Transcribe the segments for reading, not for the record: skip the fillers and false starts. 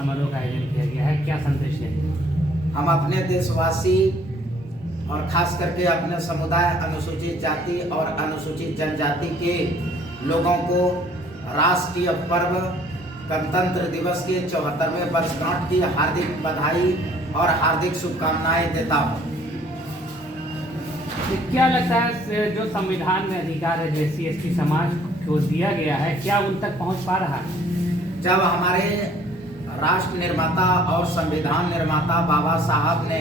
समारोह का आयोजन किया गया है, क्या संदेश देंगे? हम अपने देशवासी और खास करके अपने समुदाय अनुसूचित जाति और अनुसूचित जनजाति के लोगों को राष्ट्रीय पर्व गणतंत्र दिवस के 74वें वर्षगांठ की हार्दिक बधाई और हार्दिक शुभकामनाएं देता हूँ। क्या लगता है जो संविधान में अधिकार है जो SC/ST समाज को दिया गया है, क्या उन तक पहुंच पा रहा है? जब हमारे राष्ट्र निर्माता और संविधान निर्माता बाबा साहब ने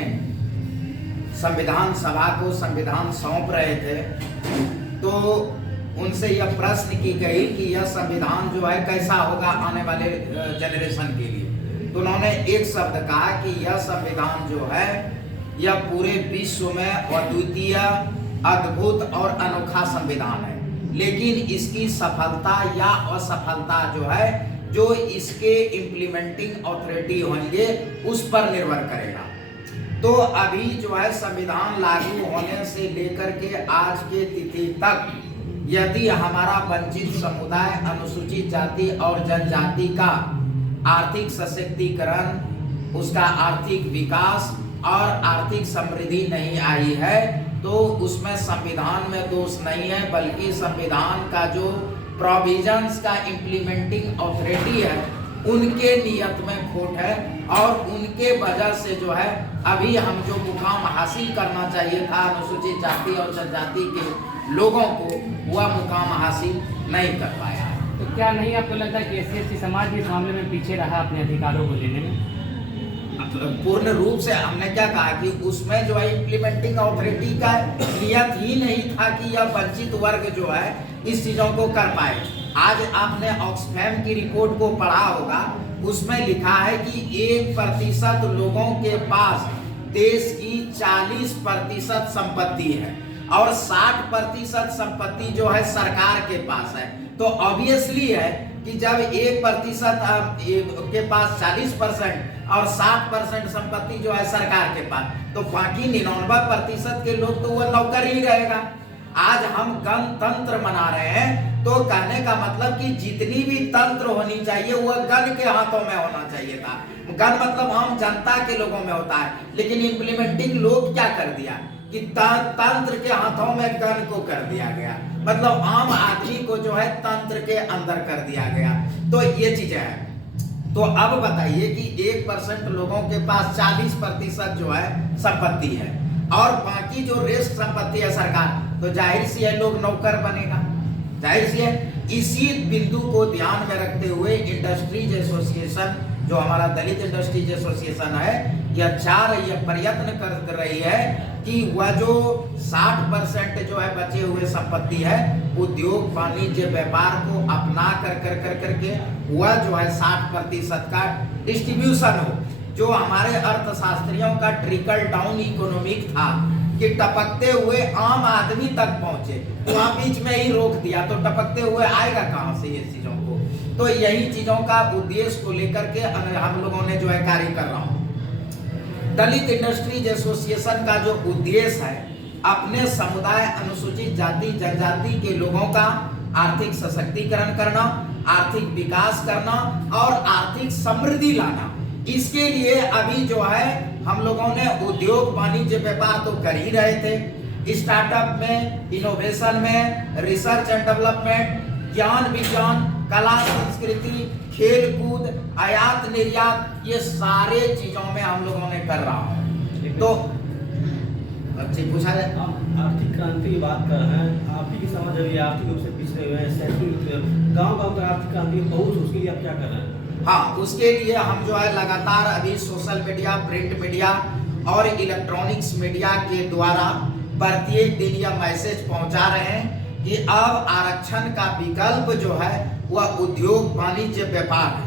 संविधान सभा को संविधान सौंप रहे थे तो उनसे यह प्रश्न की गई कि यह संविधान जो है कैसा होगा आने वाले जनरेशन के लिए, तो उन्होंने एक शब्द कहा कि यह संविधान जो है यह पूरे विश्व में अद्वितीय, अद्भुत और अनोखा संविधान है, लेकिन इसकी सफलता या असफलता जो है जो इसके इम्प्लीमेंटिंग अथॉरिटी होंगे उस पर निर्भर करेगा। तो अभी जो है संविधान लागू होने से लेकर के आज के तिथि तक यदि हमारा वंचित समुदाय, अनुसूचित जाति और जनजाति का आर्थिक सशक्तिकरण, उसका आर्थिक विकास और आर्थिक समृद्धि नहीं आई है तो उसमें संविधान में दोष नहीं है, बल्कि संविधान का जो प्रोविजंस का इम्प्लीमेंटिंग अथॉरिटी है उनके नियत में खोट है और उनके वजह से जो है अभी हम जो मुकाम हासिल करना चाहिए था अनुसूचित जाति और जनजाति के लोगों को वह मुकाम हासिल नहीं कर पाया है। तो क्या नहीं आपको लगता है कि SC/ST समाज इस मामले में पीछे रहा अपने अधिकारों को लेने में? पूर्ण रूप से हमने क्या कहा कि उसमें जो है इम्प्लीमेंटिंग अथॉरिटी का नियत ही नहीं था कि यह वंचित वर्ग जो है इस चीजों को कर पाए। आज आपने ऑक्सफैम की रिपोर्ट को पढ़ा होगा, उसमें लिखा है कि 1% लोगों के पास देश की 40% संपत्ति है और 60% संपत्ति जो है सरकार के पास है। तो ऑब्वियसली है कि जब 1% के पास 40% और 60% संपत्ति जो है सरकार के पास, तो बाकी 99% के लोग तो वह नौकर ही रहेगा। आज हम गणतंत्र मना रहे हैं तो कहने का मतलब कि जितनी भी तंत्र होनी चाहिए वह गण के हाथों में होना चाहिए था। गण मतलब आम जनता के लोगों में होता है, लेकिन इम्प्लीमेंटिंग लोग क्या कर दिया कि तंत्र के हाथों में गण को कर दिया गया, मतलब आम आदमी को जो है तंत्र के अंदर कर दिया गया। तो ये चीजें है। तो अब बताइए कि 1% लोगों के पास 40% जो है संपत्ति है और बाकी जो रेस्ट संपत्ति है सरकार, तो जाहिर सी है लोग नौकर बनेगा, जाहिर सी है। इसी बिंदु को ध्यान में रखते हुए इंडस्ट्रीज एसोसिएशन जो हमारा दलित इंडस्ट्रीज एसोसिएशन है यह प्रयत्न कर रही है कि वह जो 60% जो है बचे हुए संपत्ति है उद्योग वाणिज्य व्यापार को अपना करके वह जो है 60% का डिस्ट्रीब्यूशन हो, जो हमारे अर्थशास्त्रियों का ट्रिकल डाउन इकोनॉमिक था कि टपकते हुए आम आदमी तक पहुंचे, वहां बीच में ही रोक दिया तो टपकते हुए आएगा कहां से ये चीजों को। तो यही चीजों का उद्देश्य को लेकर के हम लोगों ने जो है कार्य कर रहा हूं। दलित इंडस्ट्रीज एसोसिएशन का जो उद्देश्य है अपने समुदाय, अनुसूचित जाति जनजाति के लोगों का आर्थिक सशक्तिकरण करना, आर्थिक विकास करना और आर्थिक समृद्धि लाना, इसके लिए अभी जो है हम लोगों ने उद्योग वाणिज्य व्यापार तो कर ही रहे थे, स्टार्टअप में, इनोवेशन में, रिसर्च एंड डेवलपमेंट, ज्ञान विज्ञान, कला संस्कृति, खेल कूद, आयात निर्यात, ये सारे चीजों में हम लोगों ने कर रहा हूं। तो अच्छी पूछा जाए, आर्थिक क्रांति की बात कर रहे हैं, आप ही की समझ रही है आर्थिक रूप से पिछड़े हुए हैं, गाँव में आर्थिक क्रांति बहुत, उसके लिए आप क्या कर रहे हैं? हाँ, उसके लिए हम जो है लगातार अभी सोशल मीडिया, प्रिंट मीडिया और इलेक्ट्रॉनिक्स मीडिया के द्वारा प्रत्येक दिन यह मैसेज पहुंचा रहे हैं कि अब आरक्षण का विकल्प जो है वह उद्योग वाणिज्य व्यापार है।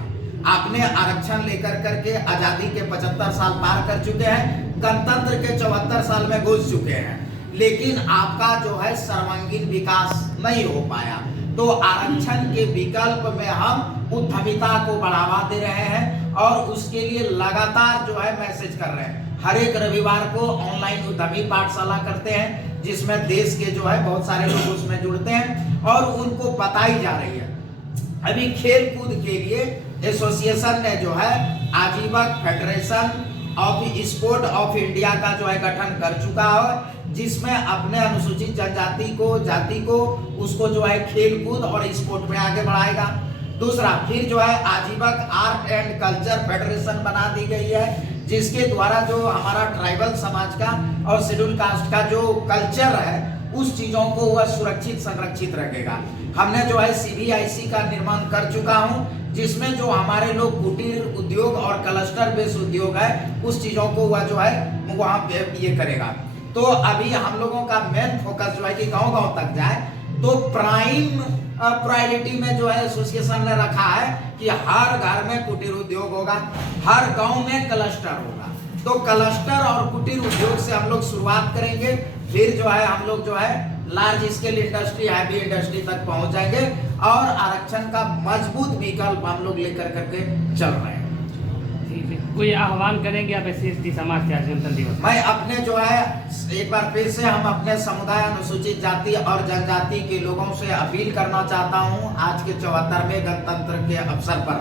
आपने आरक्षण लेकर करके आजादी के 75 साल पार कर चुके हैं, गणतंत्र के 74 साल में घुस चुके हैं, लेकिन आपका जो है सर्वांगीण विकास नहीं हो पाया। तो आरक्षण के विकल्प में हम उद्यमिता को बढ़ावा दे रहे हैं और उसके लिए लगातार जो है मैसेज कर रहे हैं। हर एक रविवार को ऑनलाइन उद्यमी पाठशाला करते हैं जिसमें देश के जो है बहुत सारे लोग उसमें जुड़ते हैं और उनको बताई जा रही है। अभी खेल कूद के लिए एसोसिएशन ने जो है आजीवन federation of sport of India का जो है गठन कर चुका है, जिसमें अपने अनुसूचित जाति को उसको जो है खेल कूद और स्पोर्ट में आगे बढ़ाएगा। दूसरा, फिर जो है आजीवन आर्ट एंड कल्चर फेडरेशन बना दी गई है, जिसके द्वारा जो हमारा ट्राइबल समाज का और शेड्यूल कास्ट का जो कल्चर है उस चीजों को वह सुरक्षित संरक्षित रखेगा। हमने जो है CBIC का निर्माण कर चुका हूं, जिसमें जो हमारे लोग कुटीर उद्योग और क्लस्टर बेस्ड उद्योग है उस चीजों को वह जो है वहां पे ये करेगा। तो अभी हम लोगों का मेन फोकस जो है कि गांव-गांव तक जाए, तो प्राइम प्रायोरिटी में जो है एसोसिएशन ने रखा है कि हर घर में कुटीर उद्योग होगा, हर गांव में क्लस्टर होगा। तो क्लस्टर और कुटीर उद्योग से हम लोग शुरुआत करेंगे, फिर जो है हम लोग जो है large scale industry, heavy industry तक पहुंच जाएंगे और आरक्षण का मजबूत विकल्प हम लोग लेकर करके चल रहे हैं। ठीक है, कोई आह्वान करेंगे आप SC/ST समाज के आज गणतंत्र दिवस? मैं अपने जो है एक बार फिर से हम अपने समुदाय अनुसूचित जाति और जनजाति के लोगों से अपील करना चाहता हूं आज के 74वें गणतंत्र के अवसर पर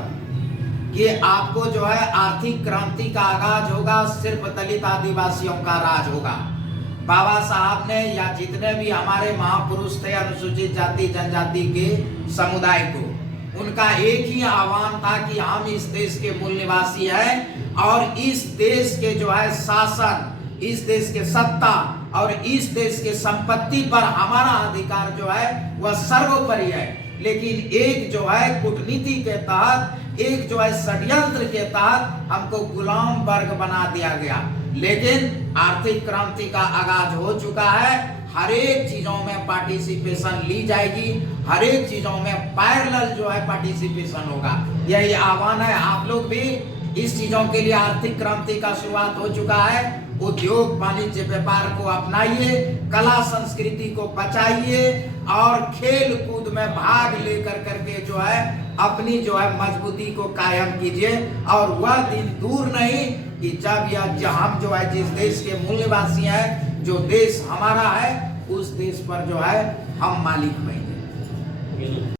कि आपको जो है आर्थिक क्रांति का आगाज होगा, सिर्फ दलित आदिवासियों का राज होगा। बाबा साहब ने या जितने भी हमारे महापुरुष थे अनुसूचित जाति जनजाति के समुदाय को, उनका एक ही आह्वान था कि हम इस देश के मूल निवासी हैं और इस देश के जो है शासन, इस देश के सत्ता और इस देश के संपत्ति पर हमारा अधिकार जो है वह सर्वोपरि है। लेकिन एक जो है कूटनीति के तहत, एक जो है षड्यंत्र के तहत हमको गुलाम वर्ग बना दिया गया। लेकिन आर्थिक क्रांति का आगाज हो चुका है, हर एक चीजों में पार्टिसिपेशन ली जाएगी, हर एक चीजों में पैरेलल जो है पार्टिसिपेशन होगा। यही आह्वान है, आप लोग भी इस चीजों के लिए आर्थिक क्रांति का शुरुआत हो चुका है। उद्योग वाणिज्य व्यापार को अपनाइए, कला संस्कृति को बचाइए और खेल कूद में भाग लेकर करके जो है अपनी जो है मजबूती को कायम कीजिए। और वह दिन दूर नहीं कि जब हम जो है जिस देश के मूल निवासी हैं, जो देश हमारा है, उस देश पर जो है हम मालिक बनेंगे।